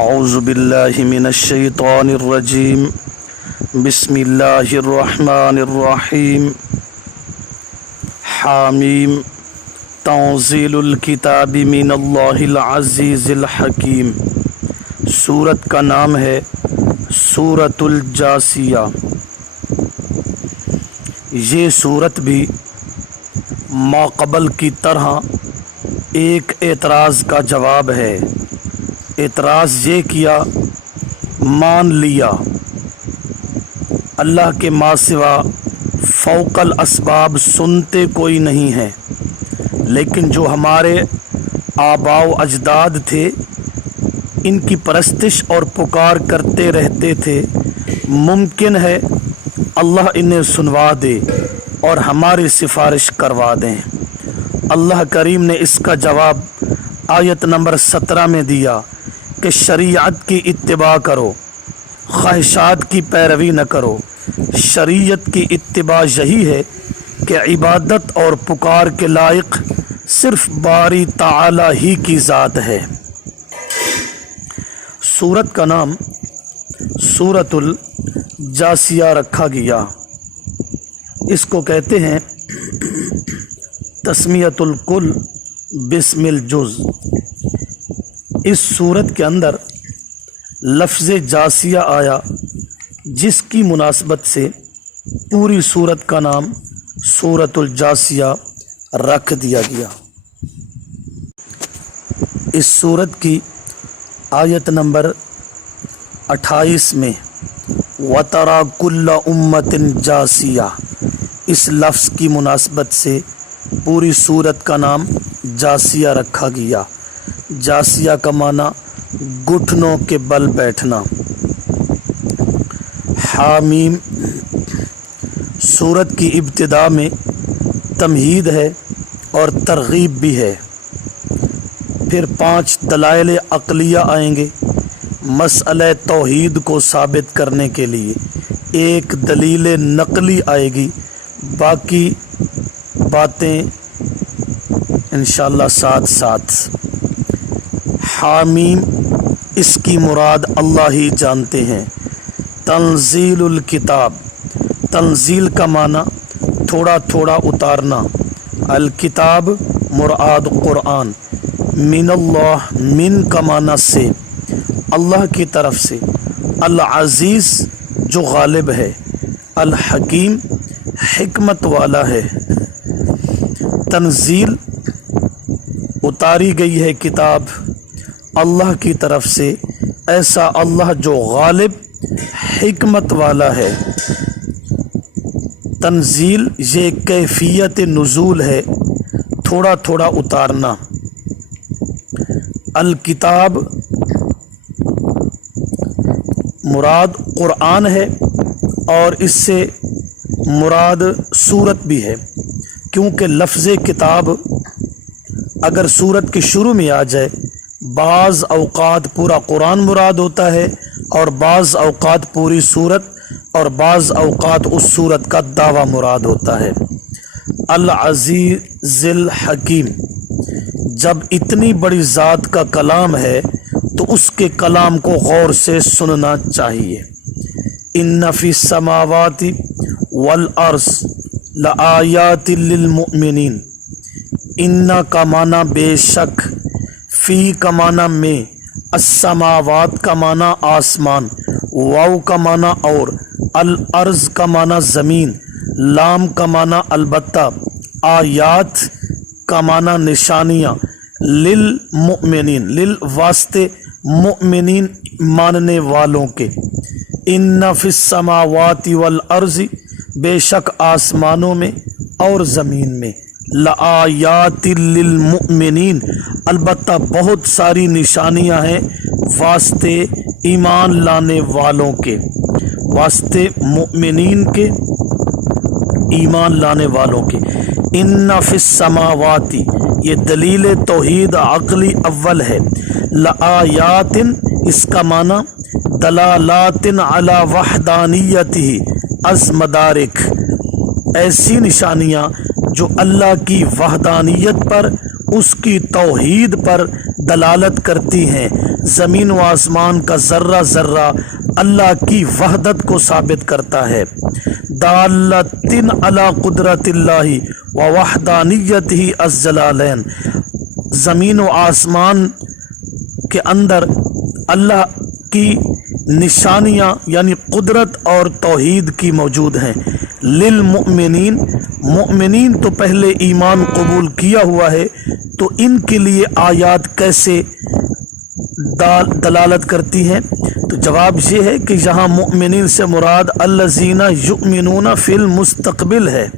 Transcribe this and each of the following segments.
اعوذ باللہ من الشیطان الرجیم بسم اللہ الرحمن الرحیم حامیم تنزیل الکتاب من اللہ العزیز الحکیم۔ سورت کا نام ہے سورۃ الجاثیہ۔ یہ سورت بھی ماقبل کی طرح ایک اعتراض کا جواب ہے۔ اعتراض یہ کیا، مان لیا اللہ کے ما سوا فوق الاسباب سنتے کوئی نہیں ہے، لیکن جو ہمارے آباء و اجداد تھے ان کی پرستش اور پکار کرتے رہتے تھے، ممکن ہے اللہ انہیں سنوا دے اور ہماری سفارش کروا دیں۔ اللہ کریم نے اس کا جواب آیت نمبر 17 میں دیا کہ شریعت کی اتباع کرو، خواہشات کی پیروی نہ کرو۔ شریعت کی اتباع یہی ہے کہ عبادت اور پکار کے لائق صرف باری تعالی ہی کی ذات ہے۔ سورت کا نام سورۃ الجاثیہ رکھا گیا۔ اس کو کہتے ہیں تسمیۃ الکل بسم الجز۔ اس سورت کے اندر لفظ جاثیہ آیا، جس کی مناسبت سے پوری سورت کا نام سورۃ الجاثیہ رکھ دیا گیا۔ اس سورت کی آیت نمبر 28 میں وَتَرَى كُلَّ أُمَّةٍ جَاثِيَةٍ، اس لفظ کی مناسبت سے پوری سورت کا نام جاثیہ رکھا گیا۔ جاثیہ کا معنی گھٹنوں کے بل بیٹھنا۔ حامیم، سورت کی ابتدا میں تمہید ہے اور ترغیب بھی ہے۔ پھر 5 دلائل عقلیہ آئیں گے مسئلہ توحید کو ثابت کرنے کے لیے۔ ایک دلیل نقلی آئے گی، باقی باتیں انشاءاللہ ساتھ ساتھ۔ حامیم، اس کی مراد اللہ ہی جانتے ہیں۔ تنزیل الکتاب، تنزیل کا معنی تھوڑا تھوڑا اتارنا۔ الکتاب مراد قرآن۔ من اللہ، من کا معنی سے، اللہ کی طرف سے۔ العزیز، جو غالب ہے۔ الحکیم، حکمت والا ہے۔ تنزیل، اتاری گئی ہے کتاب اللہ کی طرف سے، ایسا اللہ جو غالب حکمت والا ہے۔ تنزیل یہ کیفیت نزول ہے، تھوڑا تھوڑا اتارنا۔ الکتاب مراد قرآن ہے، اور اس سے مراد سورت بھی ہے، کیونکہ لفظ کتاب اگر سورت کے شروع میں آ جائے، بعض اوقات پورا قرآن مراد ہوتا ہے اور بعض اوقات پوری سورت اور بعض اوقات اس سورت کا دعویٰ مراد ہوتا ہے۔ العزیز الحکیم، جب اتنی بڑی ذات کا کلام ہے تو اس کے کلام کو غور سے سننا چاہیے۔ ان فی السماوات والارض لآیات للمؤمنین۔ ان کا معنی بے شک، فی کا معنی میں، السماوات کا معنی آسمان، واو کا معنی اور، الارض کا معنی زمین، لام کا معنی البتہ، آیات کا معنی نشانیاں، للمؤمنین، واسطے مؤمنین ماننے والوں کے۔ ان فی السماوات والارض، بے شک آسمانوں میں اور زمین میں، لآیات للمؤمنین، البتہ بہت ساری نشانیاں ہیں واسطے ایمان لانے والوں کے، واسطے مؤمنین کے، ایمان لانے والوں کے۔ ان فی السماوات، یہ دلیل توحید عقلی اول ہے۔ لآیات، اس کا معنی دلالات علی وحدانیتہ از مدارک، ایسی نشانیاں جو اللہ کی وحدانیت پر، اس کی توحید پر दलालत करती हैं। ज़मीन व आसमान का ज़र्रा ज़र्रा अल्लाह की वहदत को साबित करता है। दालतिन अला कुदरतिल्लाहि व वहदानियतिही अज़्ज़लालैन, ज़मीन व आसमान के अंदर अल्लाह की निशानियाँ यानी कुदरत और तौहीद की मौजूद हैं। लिल मुमिनीन, मुमिनीन तो पहले ईमान कबूल किया हुआ है, तो इनके लिए आयात कैसे दलालत करती हैं? तो जवाब ये है कि यहाँ मुमिनीन से मुराद अल्लज़ीना युमिनूना फिल मुस्तक़बिल है।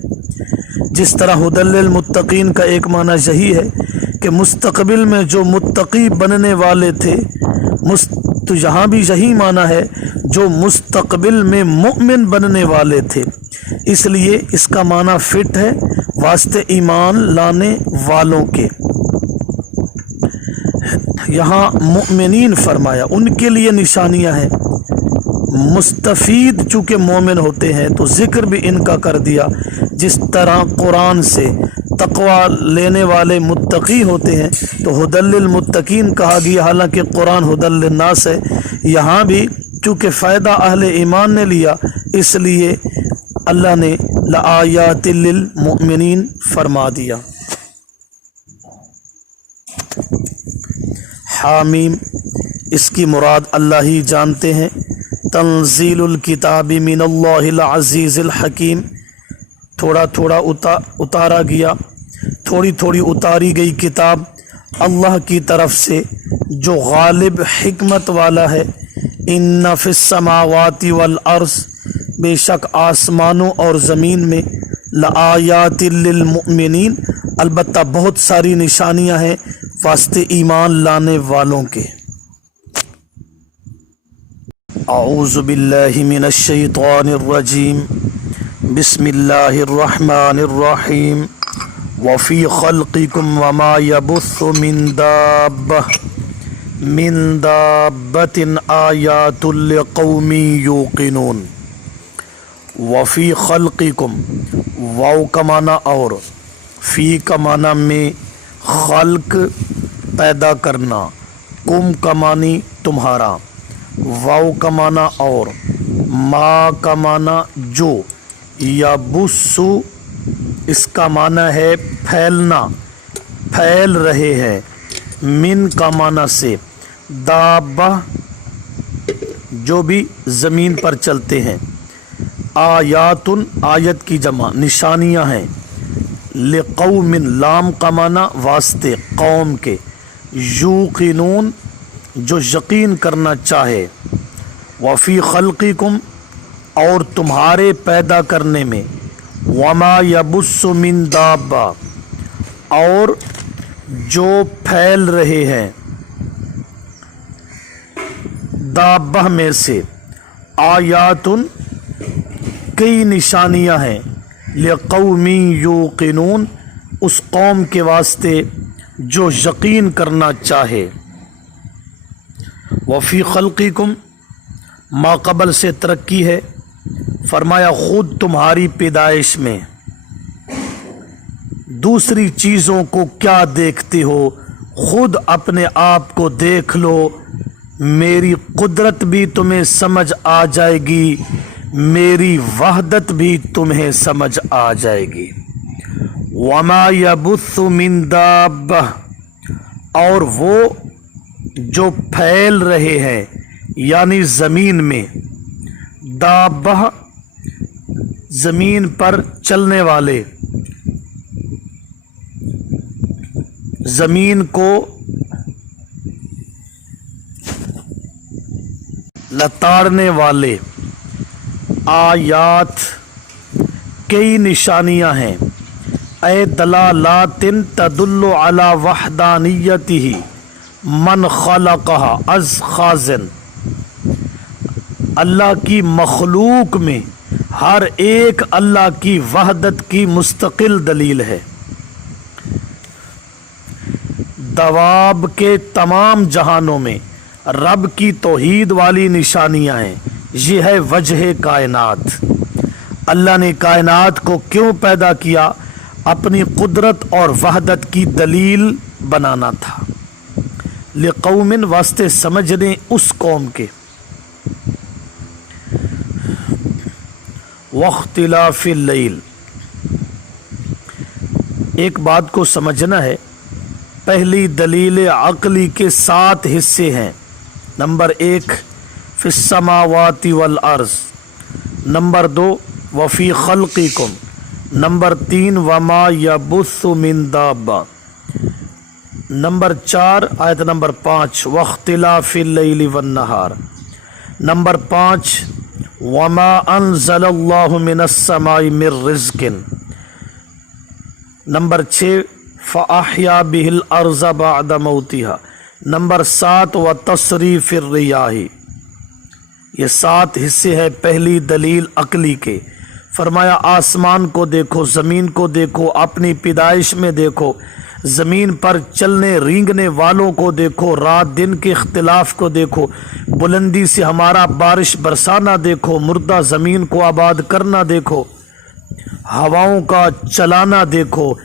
जिस तरह हुदल लिल मुत्तकीन का एक माना यही है कि मुस्तक़बिल में जो मुत्तकी बनने वाले थे, तो यहाँ भी यही माना है जो मुस्तक़बिल में मुमिन बनने वाले थे, इसलिए इसका माना फिट है वास्ते ईमान लाने वालों के। यहाँ मुमिनीन फरमाया, उनके लिए निशानियाँ हैं। मुस्तफ़ीद चूँकि मोमिन होते हैं तो ज़िक्र भी इनका कर दिया। जिस तरह कुरान से तक़वा लेने वाले मुत्तकी होते हैं तो हुदल लिल मुत्तकीन कहा गया, हालांकि कुरान हुदल लिन्नास है। यहाँ भी चूँकि फ़ायदा अहले ईमान ने लिया, इसलिए अल्लाह ने लआयातिल लिल मुमिनीन फरमा दिया। हामीम, इसकी मुराद अल्लाह ही जानते हैं। तंज़ीलुल किताबी मिनल्लाहिल अज़ीज़िल हकीम, थोड़ा थोड़ा उतारा गया, थोड़ी थोड़ी उतारी गई किताब अल्लाह की तरफ से जो गालिब हिकमत वाला है। इन्ना फिस समावाति वल अर्ज़, बेशक आसमानों और ज़मीन में लआयातिल लिल मुमिनीन, अलबत्ता बहुत सारी निशानियां हैं वास्ते ईमान लाने वालों के। औज़ु बिल्लाहि मिनश शैतानिर रजीम, बिस्मिल्लाहिर रहमानिर रहीम। वफ़ी ख़ल्क़िकुम वमा यबुस्सु मिन दाब्बतिन आयातुल लिक़ौमिन युक़िनून। वफ़ी ख़ल्क़िकुम, वाव का माना और, फ़ी का माना में, ख़ल्क़ पैदा करना, कुम का मानी तुम्हारा, वाव का माना और, मा का माना जो, या बुस्सु इसका माना है फैलना, फैल रहे हैं, मिन का माना से, दाब्बा जो भी ज़मीन पर चलते हैं, आयातुन आयत की जमा निशानियां हैं, लिक़ौमिन लाम का माना वास्ते कौम के, युक़िनून जो यकीन करना चाहे, वफ़ी ख़ल्क़िकुम और तुम्हारे पैदा करने में, वमा यबुस्सु मिन दाब्बा और जो फैल रहे हैं दाब्बा में से, आयातुन कई निशानियां हैं, लिक़ौमिन युक़िनून उस कौम के वास्ते जो यकीन करना चाहे। वफ़ी ख़ल्क़िकुम माक़बल से तरक्की है, फरमाया ख़ुद तुम्हारी पैदाइश में। दूसरी चीज़ों को क्या देखते हो, ख़ुद अपने आप को देख लो, मेरी कुदरत भी तुम्हें समझ आ जाएगी, मेरी वहदत भी तुम्हें समझ आ जाएगी। वमा यबुस्सु मिन दाब्बा और वो जो फैल रहे हैं यानी ज़मीन में, दाब्बा ज़मीन पर चलने वाले, ज़मीन को लताड़ने वाले, आयात कई निशानियां हैं। ए दलालातिन तदुल्लु अला वहदानियतिही मन खलक़हा अज़ खाज़िन, अल्लाह की मखलूक में हर एक अल्लाह की वहदत की मुस्तकिल दलील है। दवाब के तमाम जहानों में रब की तौहीद वाली निशानियां हैं। ये है वजह कायनात। अल्लाह ने कायनात को क्यों पैदा किया? अपनी कुदरत और वहदत की दलील बनाना था। लिक़ौमिन वास्ते समझने उस कौम के, वख्तिलाफिल लैल, एक बात को समझना है। पहली दलील अक़ली के 7 हिस्से हैं। नंबर 1 फिस्समावाति वल अर्ज़, नंबर 2 वफ़ी ख़ल्क़िकुम, नंबर 3 वमा यबुस्सु मिन दाब्बा, नंबर 4 आयत नंबर 5 वख्तिलाफिल लैली वन नहार, नंबर 5 वमा अनज़लल्लाहु मिनस समाई मिर रिज़्क़िन, नंबर 6 फ़अह्या बिहिल अर्ज़ बअद मौतिहा, नंबर 7 व तसरीफ़िर रियाही। ये 7 हिस्से हैं पहली दलील अक़ली के। फरमाया आसमान को देखो, ज़मीन को देखो, अपनी पैदाइश में देखो, ज़मीन पर चलने रेंगने वालों को देखो, रात दिन के इख्तिलाफ को देखो, बुलंदी से हमारा बारिश बरसाना देखो, मुर्दा ज़मीन को आबाद करना देखो, हवाओं का चलाना देखो,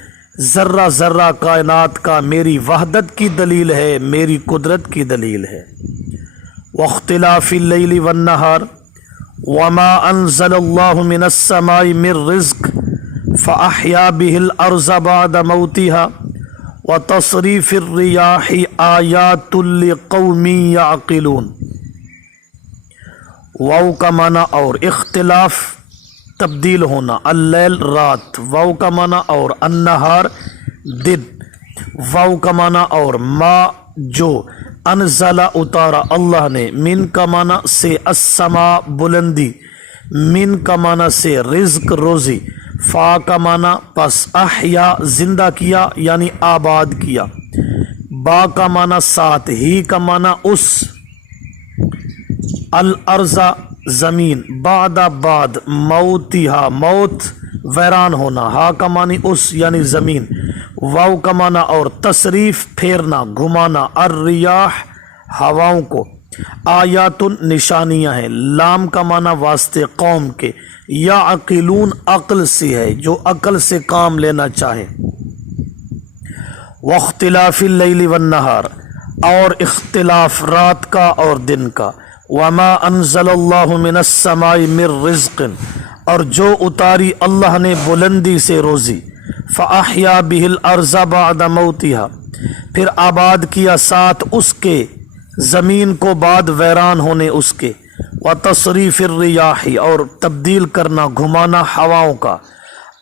ज़र्रा ज़र्रा कायनात का मेरी वहदत की दलील है, मेरी कुदरत की दलील है। वख्तिलाफिल लैली वन नहार वमा अनज़लल्लाहु मिनस समाई मिर रिज़्क़ फ़अह्या बिहिल अर्ज़ बअद मौतिहा व तसरीफ़िर रियाही आयातुल लिक़ौमिन यअक़िलून। वाव का माना और इख्तिलाफ तब्दील होना, अल्लैल रात, वाव का माना और, अन्नहार दिन, वाव का माना और, मा जो, अनज़ला उतारा अल्लाह ने, मिन का माना से, अस्समा बुलंदी, मिन का माना से रिज़्क़ रोज़ी, फ़ा का माना पस, अह्या जिंदा किया यानी आबाद किया, बा का माना 7, ही का माना उस, अल अर्ज़ा ज़मीन, बादा बाद, मौतिहा मौत वैरान होना, हा का मानी उस यानी ज़मीन, वाव का माना और, तसरीफ़ फेरना घुमाना, अर्रियाह हवाओं को, आयातुन निशानियाँ हैं, लाम का माना वास्ते कौम के, या अक़िलून अक्ल से है जो अक्ल से काम लेना चाहे। वख्तिलाफिल लैली वन नहार, और इख्तिलाफ रात का और दिन का, वमा अनज़लल्लाहु मिनस समाई मिर रिज़्क़िन, और जो उतारी अल्लाह ने बुलंदी से रोज़ी, फ़अह्या बिहिल अर्ज़ बअद मौतिहा, फिर आबाद किया साथ उसके ज़मीन को बाद वैरान होने उसके, व तसरीफ़िर रियाही, और तब्दील करना घुमाना हवाओं का,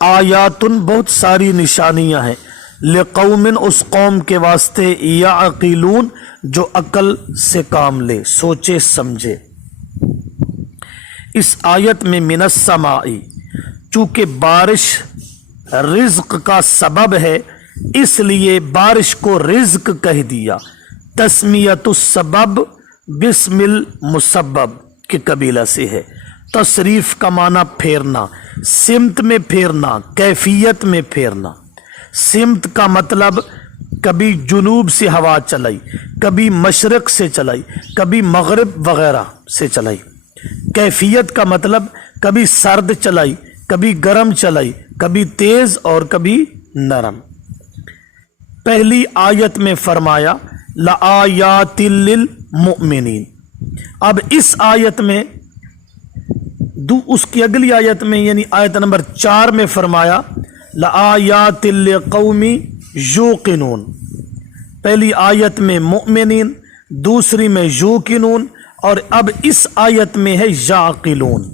आयातुन बहुत सारी निशानियाँ हैं, लिक़ौमिन उस कौम के वास्ते, यअक़िलून जो अकल से काम ले, सोचे समझे। इस आयत में मिनस समाई, चूँकि बारिश रिज़्क़ का सबब है इसलिए बारिश को रिज़्क़ कह दिया। तस्मियतुस सबब बिस्मिल मुसब्बब के कबीला से है। तसरीफ़ का माना फेरना, सिमत में फेरना, कैफियत में फेरना। सिमत का मतलब कभी जुनूब से हवा चलाई, कभी मशरक़ से चलाई, कभी मग़रिब वग़ैरह से चलाई। कैफियत का मतलब कभी सर्द चलाई, कभी गर्म चलाई, कभी तेज़ और कभी नरम। पहली आयत में फरमाया लआयातिल लिल मुमिनीन। अब इस आयत में उसकी अगली आयत में यानी आयत नंबर 4 में फरमाया लआयातिल लिक़ौमी यूक़िनून। पहली आयत में मुमिनीन, दूसरी में यूक़िनून और अब इस आयत में है याक़िलून।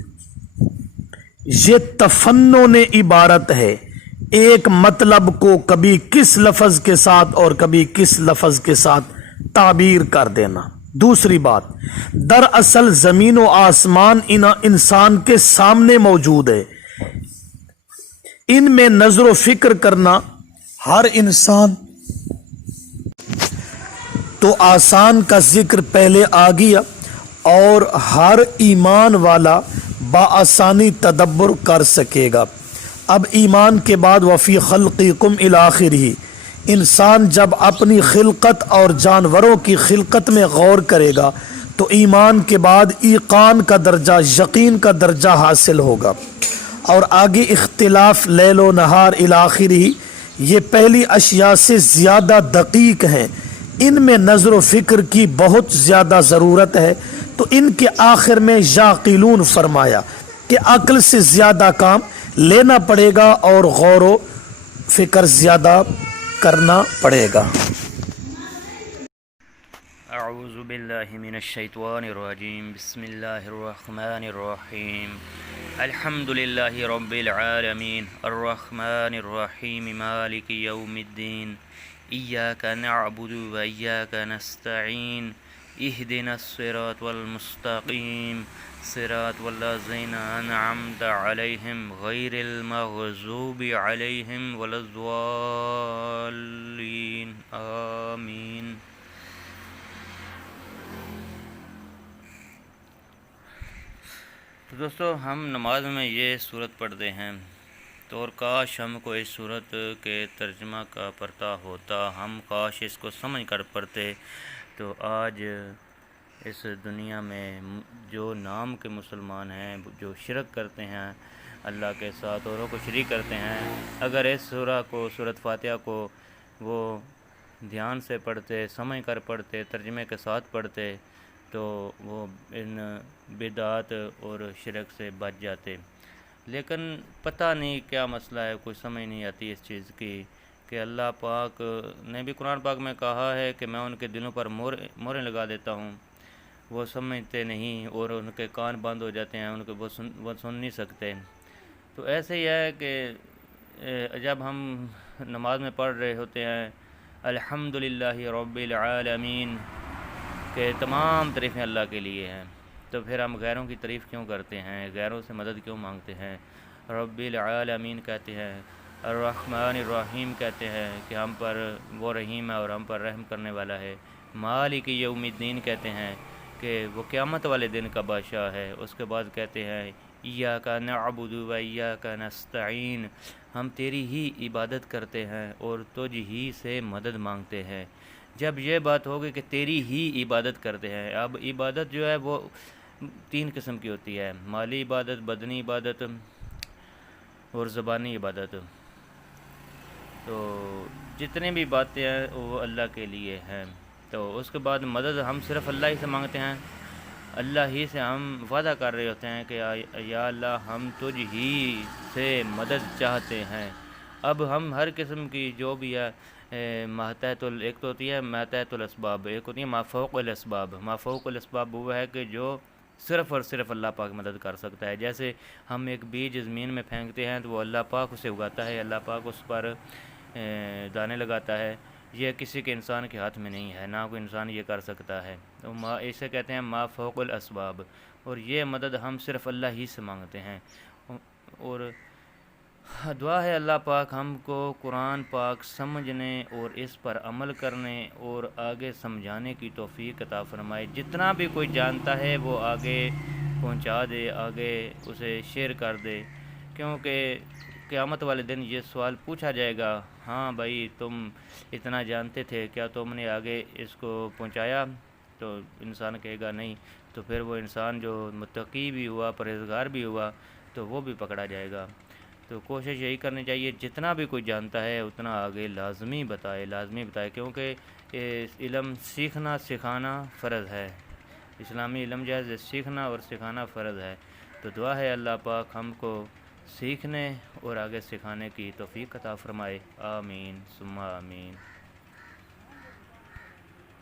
ये तफन्नुन इबारत है, एक मतलब को कभी किस लफ्ज़ के साथ और कभी किस लफ्ज़ के साथ ताबीर कर देना। दूसरी बात, दरअसल ज़मीन व आसमान इंसान के सामने मौजूद है, इनमें नज़र व फिक्र करना हर इंसान तो आसान का जिक्र पहले आ गया और हर ईमान वाला बाआसानी तदब्बर कर सकेगा। अब ईमान के बाद वफ़ी ख़ल्क़िकुम इला आखिरिही, इंसान जब अपनी खिलकत और जानवरों की खिलकत में गौर करेगा तो ईमान के बाद ईकान का दर्जा, यकीन का दर्जा हासिल होगा। और आगे इख्तिलाफ लैलो नहार इला आखिरिही, ये पहली अशिया से ज़्यादा दकीक हैं। ان میں نظر و فکر کی بہت زیادہ ضرورت ہے، تو ان کے آخر میں یعقلون فرمایا کہ عقل سے زیادہ کام لینا پڑے گا اور غور و فکر زیادہ کرنا پڑے گا۔ اعوذ باللہ من الشیطان الرجیم، بسم اللہ الرحمن الرحیم، الحمد للہ رب العالمین، الرحمن الرحیم، مالک یوم الدین، ایاک نعبد و ایاک نستعین، اہدنا الصراط المستقیم، صراط الذین انعمت علیہم غیر المغضوب علیہم ولا الضالین، آمین۔ تو دوستو، ہم نماز میں یہ صورت پڑھتے ہیں، تو اور کاش ہم کو اس صورت کے ترجمہ کا پتہ ہوتا، ہم کاش اس کو سمجھ کر پڑھتے، تو آج اس دنیا میں جو نام کے مسلمان ہیں، جو شرک کرتے ہیں اللہ کے ساتھ، اوروں کو شریک کرتے ہیں، اگر اس سورہ کو، سورۃ فاتحہ کو وہ دھیان سے پڑھتے، سمجھ کر پڑھتے، ترجمے کے ساتھ پڑھتے، تو وہ ان بدعات اور شرک سے بچ جاتے۔ لیکن پتہ نہیں کیا مسئلہ ہے، کوئی سمجھ نہیں آتی اس چیز کی، کہ اللہ پاک نے بھی قرآن پاک میں کہا ہے کہ میں ان کے دلوں پر مہریں لگا دیتا ہوں، وہ سمجھتے نہیں اور ان کے کان بند ہو جاتے ہیں، ان کو وہ سن نہیں سکتے۔ تو ایسے ہی ہے کہ جب ہم نماز میں پڑھ رہے ہوتے ہیں الحمدللہ رب العالمین، کہ تمام تعریفیں اللہ کے لیے ہیں، تو پھر ہم غیروں کی تعریف کیوں کرتے ہیں، غیروں سے مدد کیوں مانگتے ہیں؟ رب العالمین کہتے ہیں، الرحمن الرحیم کہتے ہیں کہ ہم پر وہ رحیم ہے اور ہم پر رحم کرنے والا ہے، مالک یوم الدین کہتے ہیں کہ وہ قیامت والے دن کا بادشاہ ہے، اس کے بعد کہتے ہیں ایاک نعبد و ایاک نستعین، ہم تیری ہی عبادت کرتے ہیں اور تجھ ہی سے مدد مانگتے ہیں۔ جب یہ بات ہوگی کہ تیری ہی عبادت کرتے ہیں، اب عبادت جو ہے وہ 3 قسم کی ہوتی ہے، مالی عبادت، بدنی عبادت اور زبانی عبادت۔ تو جتنے بھی باتیں ہیں وہ اللہ کے لیے ہیں۔ تو اس کے بعد مدد ہم صرف اللہ ہی سے مانگتے ہیں، اللہ ہی سے ہم وعدہ کر رہے ہوتے ہیں کہ یا اللہ ہم تجھ ہی سے مدد چاہتے ہیں۔ اب ہم ہر قسم کی جو بھی ہے ماتحت ایک تو ہوتی ہے ماتحت الاسباب، ایک ہوتی ہے مافوق الاسباب۔ مافوق الاسباب وہ ہے کہ جو صرف اور صرف اللہ پاک مدد کر سکتا ہے، جیسے ہم ایک بیج زمین میں پھینکتے ہیں تو وہ اللہ پاک اسے اگاتا ہے، اللہ پاک اس پر دانے لگاتا ہے، یہ کسی کے انسان کے ہاتھ میں نہیں ہے، نہ کوئی انسان یہ کر سکتا ہے، تو اسے کہتے ہیں ما فوق الاسباب، اور یہ مدد ہم صرف اللہ ہی سے مانگتے ہیں۔ اور دعا ہے اللہ پاک ہم کو قرآن پاک سمجھنے اور اس پر عمل کرنے اور آگے سمجھانے کی توفیق عطا فرمائے، جتنا بھی کوئی جانتا ہے وہ آگے پہنچا دے، آگے اسے شیئر کر دے، کیونکہ قیامت والے دن یہ سوال پوچھا جائے گا، ہاں بھائی تم اتنا جانتے تھے، کیا تم نے آگے اس کو پہنچایا؟ تو انسان کہے گا نہیں، تو پھر وہ انسان جو متقی بھی ہوا، پرہیزگار بھی ہوا، تو وہ بھی پکڑا جائے گا۔ تو کوشش یہی کرنی چاہیے جتنا بھی کوئی جانتا ہے اتنا آگے لازمی بتائے، کیونکہ علم سیکھنا سکھانا فرض ہے، اسلامی علم جو ہے سیکھنا اور سکھانا فرض ہے۔ تو دعا ہے اللہ پاک ہم کو سیکھنے اور آگے سکھانے کی توفیق عطا فرمائے، آمین ثم آمین۔